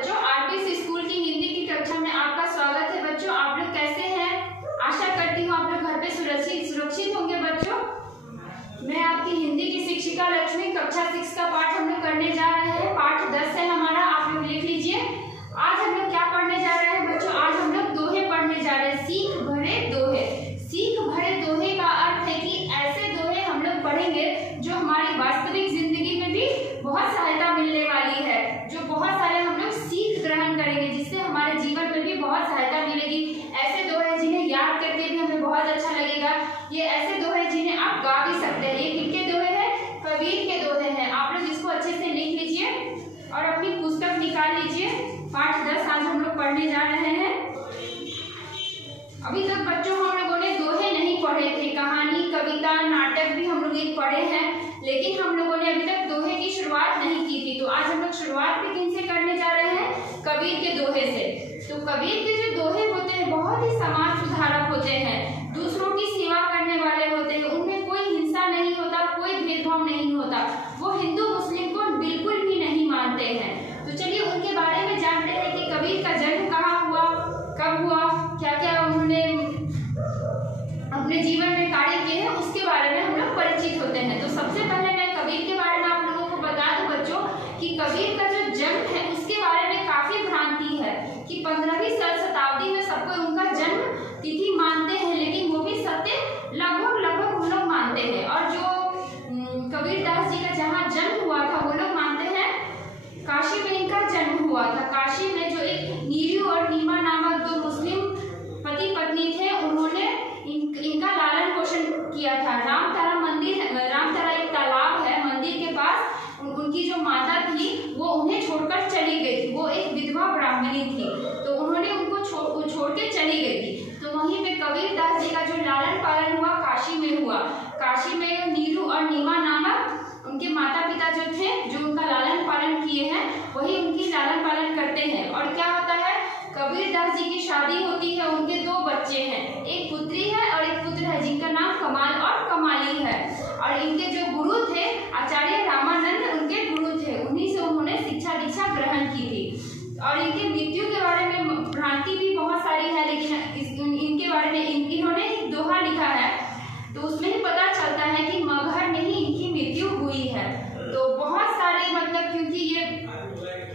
बच्चों, RPS school की हिंदी की कक्षा में आपका स्वागत है। बच्चों, आप लोग कैसे हैं? आशा करती हूँ आप लोग घर पे सुरक्षित होंगे। बच्चों, मैं आपकी हिंदी की शिक्षिका लक्ष्मी, कक्षा 6 का पाठ हम लोग करने जा रहे हैं। पाठ 10 है हमारा, आप लोग लिख लीजिए। आज हम लोग क्या पढ़ने जा रहे हैं बच्चों? आज हम लोग दोहे पढ़ने जा रहे हैं। सीख भरे दोहे। सीख भरे दोहे का अर्थ है कि ऐसे दोहे हम लोग पढ़ेंगे जो हमारी वास्तविक जिंदगी में भी बहुत सहायता मिलने वाली है, जो बहुत सारे हम लोग सीख ग्रहण करेंगे, जिससे हमारे जीवन में भी बहुत सहायता मिलेगी। ऐसे दोहे जिन्हें याद करके भी हमें बहुत अच्छा लगेगा। ये ऐसे दोहे जिन्हें आप गा भी सकते हैं। ये किनके दोहे हैं? कबीर के दोहे हैं। आप लोग इसको अच्छे से लिख लीजिए और अपनी पुस्तक निकाल लीजिए। पाठ 10 आज हम लोग पढ़ने जा रहे हैं। अभी तक बच्चों हम लोगों ने दोहे नहीं पढ़े थे, कहानी, कविता, नाटक भी हम लोग एक पढ़े हैं, लेकिन हम लोगों ने अभी तक दोहे की शुरुआत नहीं की थी। तो आज हम लोग शुरुआत भी किन से करने जा रहे हैं? कबीर के दोहे से। तो कबीर के जो दोहे होते हैं बहुत ही समाज सुधारक होते हैं, दूसरों की सेवा करने वाले होते हैं। उनमें कोई हिंसा नहीं होता, कोई भेदभाव नहीं होता। वो हिंदू मुस्लिम को बिल्कुल भी नहीं मानते हैं। तो चलिए उनके बारे में जानते हैं कि कबीर का जन्म कहाँ हुआ, कब हुआ, क्या क्या उन्होंने अपने जीवन में कार्य किए हैं, उसके बारे में हम लोग परिचित होते हैं। तो सबसे पहले मैं कबीर के बारे में आप लोगों को बता दूं बच्चों कि कबीर का जो जन्म है उसके बारे में काफी भ्रांति है कि 15वीं शताब्दी में सबको उनका जन्म तिथि मानते हैं, लेकिन वो भी सत्य लगभग हम लोग मानते हैं। और जो कबीरदास जी का जहाँ जन्म हुआ था वो लोग मानते हैं काशी में इनका जन्म हुआ था। काशी में जो एक नीरू और नीमा नामक दो मुस्लिम पति पत्नी थे, उन्होंने इनका लालन पोषण किया था। रामतारा मंदिर, रामतारा एक तालाब है, मंदिर के पास उनकी जो माता थी वो उन्हें छोड़कर चली गई थी। वो एक विधवा ब्राह्मणी थी, तो उन्होंने उनको छोड़ के चली गई थी। तो वहीं पे कबीरदास जी का जो लालन पालन हुआ काशी में हुआ। काशी में नीरू और नीमा नामक उनके माता पिता जो थे, जो उनका लालन पालन किए हैं, वही उनकी लालन पालन करते हैं। और क्या होता है, कबीरदास जी की शादी होती है, उनके 2 बच्चे हैं, एक पुत्री है और एक पुत्र है, जिनका नाम कमाल और कमाली है। और इनके जो गुरु थे आचार्य रामानंद, उनके गुरु थे, उन्हीं से उन्होंने शिक्षा दीक्षा ग्रहण की थी। और इनके मृत्यु के बारे में भ्रांति भी बहुत सारी है, लेकिन इनके बारे में इन्होंने एक दोहा लिखा है, तो उसमें ही पता चलता है कि मगहर में ही इनकी मृत्यु हुई है। तो बहुत सारे मतलब, क्योंकि ये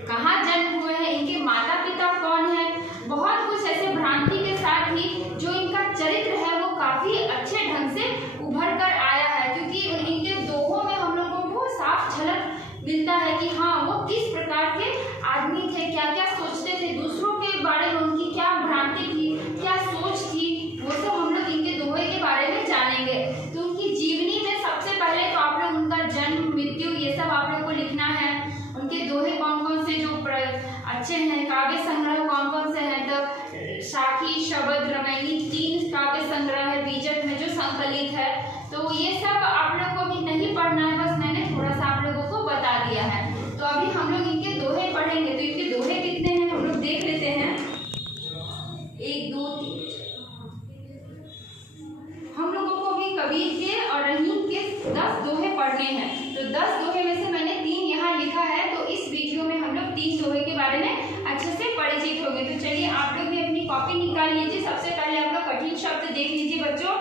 कहाँ जन्म हुए हैं, इनके माता पिता कौन है, बहुत कुछ ऐसे भ्रांति के साथ ही जो इनका चरित्र है वो काफी अच्छे ढंग से उभर कर आया है। क्योंकि इनके दोहों में हम लोगों को साफ झलक मिलता है कि हाँ वो किस प्रकार के आदमी थे, क्या क्या सोचते थे, दूसरों के बारे में उनकी क्या भ्रांति थी, क्या सोच थी, वो सब हम लोग इनके दोहे के बारे में जानेंगे। तो उनकी जीवनी में सबसे पहले तो आप लोग उनका जन्म, मृत्यु, ये सब आप लोग को लिखना है। उनके दोहे कौन कौन से जो अच्छे हैं, काव्य संग्रह कौन कौन से हैं, तो साखी, शबद, रामायणी 3 काव्य संग्रह है, बीजक में जो संकलित है। तो ये सब आप लोग को भी नहीं पढ़ना है, बस मैंने थोड़ा सा आप लोगों को बता दिया है। तो अभी हम लोग इनके दोहे पढ़ेंगे। तो इनके दोहे कितने हैं हम लोग देख लेते हैं। 1 2 3 हम लोगों को भी कबीर के और रहीम के 10 दोहे पढ़ने हैं। तो 10 दोहे में से मैंने 3 यहाँ लिखा है, तो इस वीडियो में हम लोग 3 दोहे के बारे में अच्छे से परिचित होंगे। तो चलिए आप लोग भी अपनी कॉपी निकाल लीजिए। सबसे पहले आप लोग कठिन शब्द देख लीजिए बच्चों।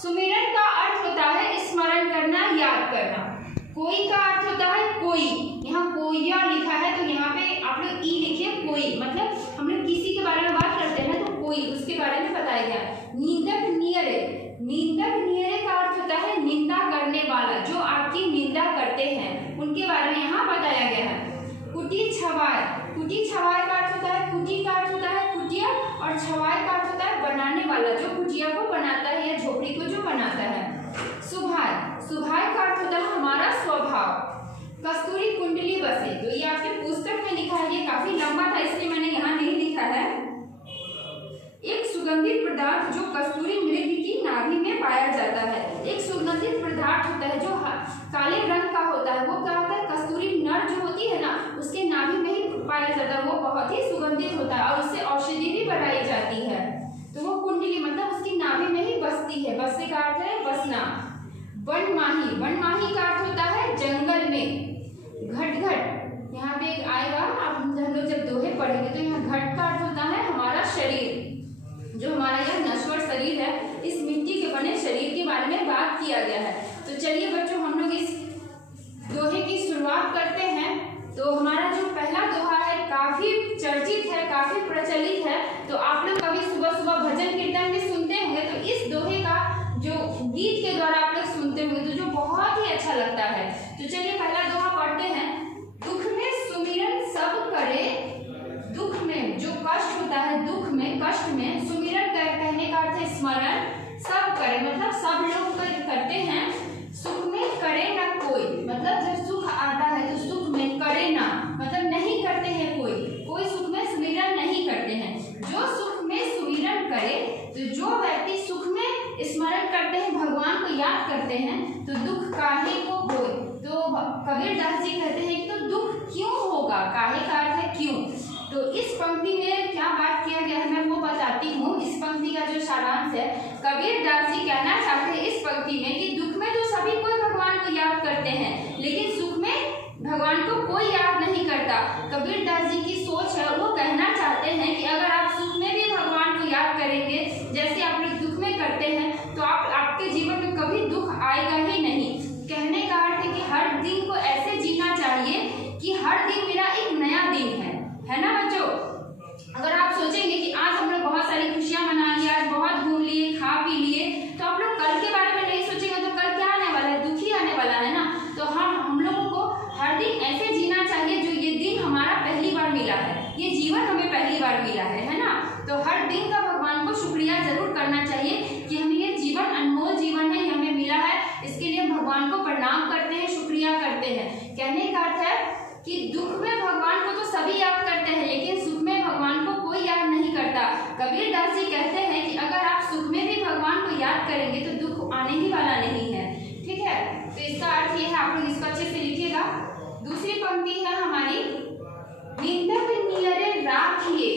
सुमिरन का अर्थ होता है स्मरण करना, याद करना। कोई का अर्थ होता है कोई, यहाँ कोया लिखा है तो यहाँ पे आप लोग ई लिखिए। कोई मतलब हम लोग किसी के बारे में बात करते हैं तो कोई, उसके बारे में बताया गया। निंदक नियरे, निंदक नियरे का अर्थ होता है निंदा करने वाला, जो आपकी निंदा करते हैं, उनके बारे में यहाँ बताया गया है। कुटी छवाय, कुटी छवाय का अर्थ होता है, कुटी का अर्थ होता है कुटिया और छवाय का अर्थ होता है बनाने वाला, जो कुटिया को बनाता है या झोपड़ी को जो बनाता है। सुभाय, सुभाय का अर्थ होता है हमारा स्वभाव। कस्तूरी कुंडली बसे, तो ये आपके पुस्तक में लिखा है, ये काफी लंबा था इसलिए मैंने यहाँ नहीं लिखा है। एक सुगंधित पदार्थ जो कस्तूरी मृग की नाभि में पाया जाता है। एक सुगंधित पदार्थ होता है जो काले रंग का होता है, वो क्या होता है, कस्तूरी नर जो होती है ना, उसके नाभि में ही पाया जाता है, वो बहुत ही सुगंधित होता है और उससे औषधि भी बनाई जाती है। तो वो कुंडली मतलब उसकी नाभि में ही बसती है। बसने का अर्थ है बसना। वनमाही, वनमाही का अर्थ होता है जंगल में। घट घट, यहाँ पे एक आएगा, आप हम लोग जब दोहे पढ़ेंगे तो यहाँ घट का अर्थ होता है हमारा शरीर, जो हमारा यह नश्वर शरीर है, इस मिट्टी के बने शरीर के बारे में बात किया गया है। तो चलिए बच्चों हम लोग इस दोहे की शुरुआत करते हैं। तो हमारा जो पहला दोहा है काफी चर्चित है, काफी प्रचलित है। तो आप लोग कभी सुबह सुबह भजन कीर्तन में सुनते होंगे, तो इस दोहे का जो गीत के द्वारा आप लोग सुनते होंगे तो जो बहुत ही अच्छा लगता है। तो चलिए पहला दोहा पढ़ते हैं। दुख में सुमिरन सब करे, दुख में जो कष्ट होता है, दुख में कष्ट में सुमिरन कहने का अर्थ है स्मरण सब करे, मतलब सब लोग करते हैं। सुख में करे ना कोई, मतलब जब सुख आता है तो सुख में करे ना, मतलब नहीं करते हैं कोई सुख में सुमिरन नहीं करते हैं। जो सुख में सुमिरन करे, तो जो व्यक्ति सुख में स्मरण करते हैं, भगवान को याद करते हैं, तो दुख काहे को होए। तो कबीरदास जी कहते हैं कि तो दुख क्यों होगा, काहे का अर्थ है क्यों। तो इस पंक्ति में क्या बात किया गया है मैं वो बताती हूँ। इस पंक्ति का जो सारांश है, कबीरदास जी कहना चाहते हैं इस पंक्ति में कि दुख में तो सभी कोई भगवान को याद करते हैं, लेकिन सुख में भगवान को कोई याद नहीं करता। कबीरदास जी की सोच है, वो कहना चाहते हैं कि अगर आप सुख में भी भगवान को याद करेंगे जैसे आप लोग दुख में करते हैं, तो आपके जीवन में कभी दुख आएगा ही नहीं। कहने का अर्थ है कि हर दिन को ऐसे जीना चाहिए कि हर दिन मेरा एक नया दिन है ना बच्चों। अगर आप सोचेंगे कि आज हम लोग बहुत सारी खुशियां मना लिए, आज बहुत घूम लिए, खा पी लिए, तो आप लोग कल के बारे में नहीं सोचेंगे तो कल क्या आने वाला है, दुख ही आने वाला है ना। तो हम लोगों को हर दिन ऐसे जीना चाहिए जो ये दिन हमारा पहली बार मिला है, ये जीवन हमें पहली बार मिला है ना। तो हर दिन का भगवान को शुक्रिया जरूर करना चाहिए कि हमें ये जीवन अनमोल जीवन है, हमें मिला है। इसके लिए भगवान को प्रणाम करते हैं, शुक्रिया करते हैं। कहने का अर्थ है कि दुख में भगवान को तो सभी याद करते हैं, लेकिन सुख में भगवान को कोई याद नहीं करता। कबीरदास जी कहते हैं कि अगर आप सुख में भी भगवान को याद करेंगे तो दुख आने ही वाला नहीं है। ठीक है, तो इसका अर्थ ये है, आप लोग इसको अच्छे से लिखिएगा। दूसरी पंक्ति है हमारी, निंदक नियरे राखिए।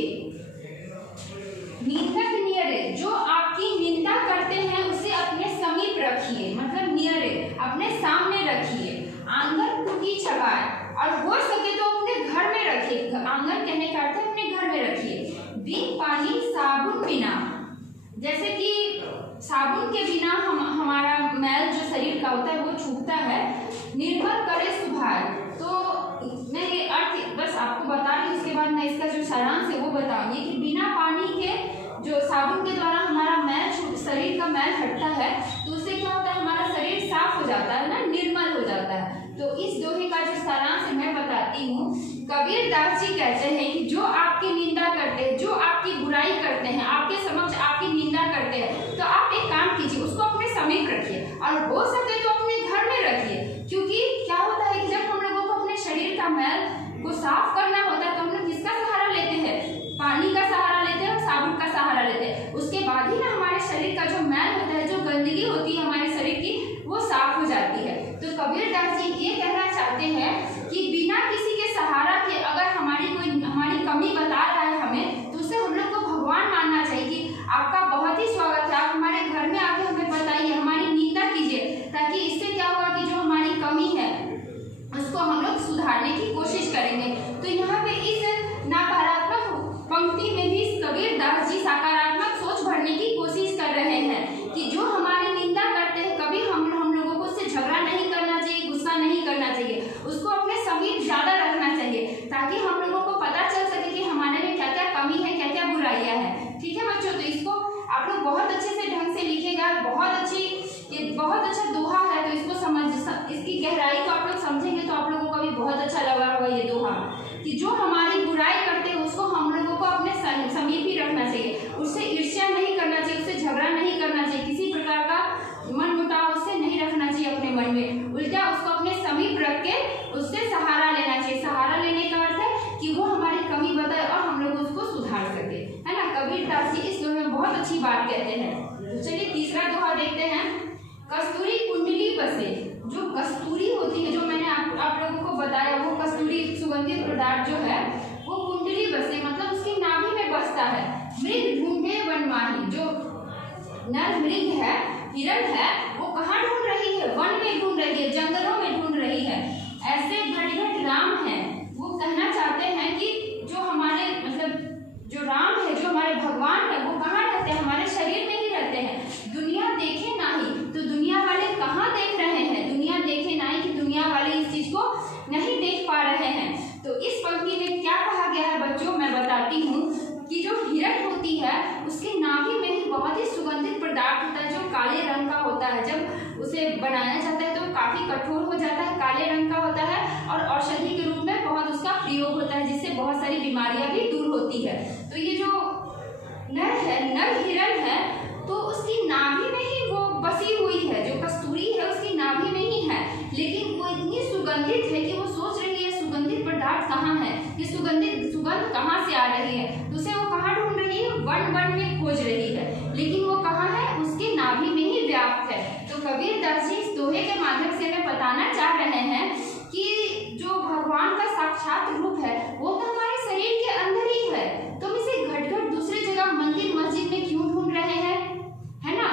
निंदक नियरे, जो आपकी निंदा करते हैं उसे अपने समीप रखिए, मतलब नियरे अपने सामने रखिए। आंगन कुटी छबाए, और हो सके तो अपने घर में रखिए। आंगन कहने का अर्थ है अपने घर में रखिए। बिन पानी साबुन बिना, जैसे कि साबुन के बिना हमारा मैल जो शरीर का होता है वो छूटता है। निर्मल करे सुभाए, तो मैं ये अर्थ बस आपको बता रही हूँ, इसके बाद मैं इसका जो सारांश है वो बताऊंगी कि बिना पानी के जो साबुन के द्वारा हमारा मैल शरीर का मैल हटता है, तो उससे क्या होता है, हमारा शरीर साफ हो जाता है ना, निर्मल हो जाता है। तो इस दोहे का जो सारांश मैं बताती हूँ। कबीरदास जी कहते हैं कि जो आपकी निंदा करते हैं, जो आपकी बुराई करते हैं, आपके समक्ष आपकी निंदा करते हैं, तो आप एक काम कीजिए, उसको अपने समीप रखिए, और हो सके तो अपने घर में रखिए। क्योंकि क्या होता है कि जब हम लोगों को अपने शरीर का मैल को साफ करना होता है तो हम लोग किसका सहारा लेते हैं, पानी का सहारा लेते हैं और साबुन का सहारा लेते हैं। उसके बाद ही ना हमारे शरीर का जो मैल होता है, जो गंदगी होती है हमारे शरीर की, वो साफ हो जाती है। तो कबीरदास जी ये कहना चाहते हैं कि बिना किसी के सहारा के अगर हमारी कमी बता रहा है हमें, तो उसे हम लोग को भगवान मानना चाहिए कि आपका बहुत ही स्वागत है, आप हमारे घर में आके हमें बताइए, हमारी निंदा कीजिए, ताकि इससे क्या होगा कि जो हमारी कमी है उसको हम लोग सुधारने की कोशिश करेंगे। तो यहाँ पे इस नकारात्मक पंक्ति में भी कबीरदास जी सकारात्मक सोच भरने की कोशिश कर रहे हैं कि जो हमारी निंदा करते हैं, कभी हम लोगों को उससे झगड़ा नहीं करना चाहिए, गुस्सा नहीं करना चाहिए, उसको अपने समीप ज्यादा रखना चाहिए, ताकि हम लोगों को पता चल सके कि हमारे में क्या क्या कमी है, क्या क्या बुराइयां हैं। ठीक है बच्चों, तो इसको आप लोग बहुत अच्छे से ढंग से लिखेगा। बहुत अच्छा दोहा है, तो इसको इसकी गहराई को आप लोग समझेंगे तो आप लोगों को भी बहुत अच्छा लगा होगा ये दोहा, कि जो हमारी बुराई करते हैं उसको हम लोगों को अपने समीप ही रखना चाहिए, उससे ईर्ष्या नहीं करना चाहिए, उससे झगड़ा नहीं करना चाहिए, किसी प्रकार का मन मुटाव उससे नहीं रखना चाहिए अपने मन में, उल्टा उसको अपने समीप रख के उससे सहारा लेना चाहिए। सहारा लेने का अर्थ है कि वो हमारी कमी बताए और हम लोग उसको सुधार सके, है ना। कबीरदास जी इस दोहे में बहुत अच्छी बात कहते हैं। तो चलिए तीसरा दोहा देखते हैं। कस्तूरी कुंडली बसे, जो कस्तूरी होती है, जो मैंने आप लोगों को बताया, वो कस्तूरी सुगंधित पदार्थ जो है वो कुंडली बसे, मतलब उसकी नाभि में बसता है। मृग ढूंढे वनमाही, जो नर मृग है, हिरण है, वो कहाँ ढूंढ रही है, वन में ढूंढ रही है, जंगलों में ढूंढ रही है। ऐसे घट घट राम है, वो कहना चाहते हैं कि को नहीं देख पा रहे हैं। तो इस पंक्ति में क्या कहा गया है बच्चों, मैं बताती हूँ कि जो हिरण होती है उसके नाभि में ही बहुत ही सुगंधित पदार्थ होता है जो काले रंग का होता है। जब उसे बनाया जाता है तो काफी कठोर हो जाता है, काले रंग का होता है और औषधि के रूप में बहुत उसका प्रयोग होता है, जिससे बहुत सारी बीमारियां भी दूर होती है। तो ये जो नर हिरण है तो उसकी नाभि में ही वो बसी हुई है, जो कस्तूरी है उसकी नाभि में ही है, लेकिन वो इतनी सुगंधित है कि वो सोच रही है सुगंधित पदार्थ कहाँ है, ये सुगंध कहाँ से आ रही है। तो उसे वो कहाँ ढूंढ रही है, वन में खोज रही है, लेकिन वो कहाँ है, उसके नाभि में ही व्याप्त है। तो कबीरदास जी इस दोहे के माध्यम से हमें बताना चाह रहे हैं कि जो भगवान का साक्षात रूप है वो तो हमारे शरीर के अंदर ही है, तो हम इसे घट दूसरी जगह मंदिर मस्जिद में क्यों ढूंढ रहे हैं, है ना।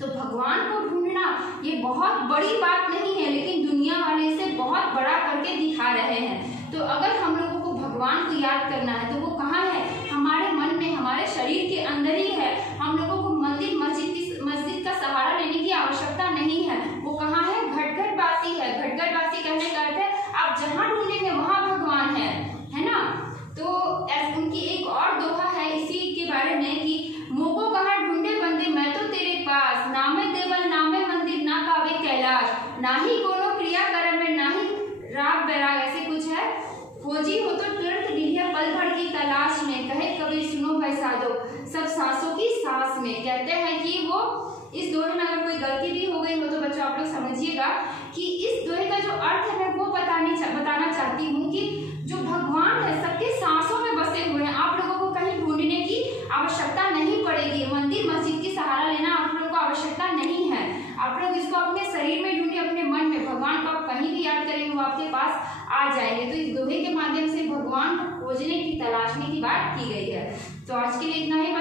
तो भगवान को ढूंढना ये बहुत बड़ी बात नहीं है, लेकिन दुनिया वाले इसे बहुत बड़ा करके दिखा रहे हैं। तो अगर हम लोगों को भगवान को याद करना है तो वो कहाँ है, हमारे मन में, हमारे शरीर के अंदर ही है। हम लोगों को मंदिर मस्जिद का सहारा लेने की आवश्यकता नहीं है। वो कहाँ है, घट वासी है। घट वासी कहने का अर्थ है आप जहाँ ढूंढेंगे वहां भगवान है ना। तो उनकी एक और दोहा है इसी के बारे में कि मोको कहाँ ढूंढे बंदे मैं तो तेरे पास, नामे देवल नामे मंदिर ना कावे कैलाश, ना ही कोनो क्रिया कर्म में ना ही राग बैराग, ऐसे कुछ है। खोजी हो तो तुरंत लिहिया पल भर की तलाश में, कहे कबीर सुनो भाई साधो सब सांसों की सांस में। कहते हैं कि वो इस दोहे में अगर कोई गलती भी हो गई हो तो बच्चों आप लोग समझिएगा कि इस दोहे का जो अर्थ है मैं वो बताना चाहती हूँ कि जो भगवान है सबके सांसों में बसे हुए हैं। आप लोगों को कहीं ढूंढने की आवश्यकता नहीं पड़ेगी, मंदिर मस्जिद की सहारा लेना आप लोगों को आवश्यकता नहीं है। आप लोग इसको अपने शरीर में ढूंढिए, अपने मन में। भगवान को आप कहीं भी याद करेंगे वो आपके पास आ जाएंगे। तो इस दोहे के माध्यम से भगवान को खोजने की, तलाशने की बात की गई है। तो आज के लिए इतना ही।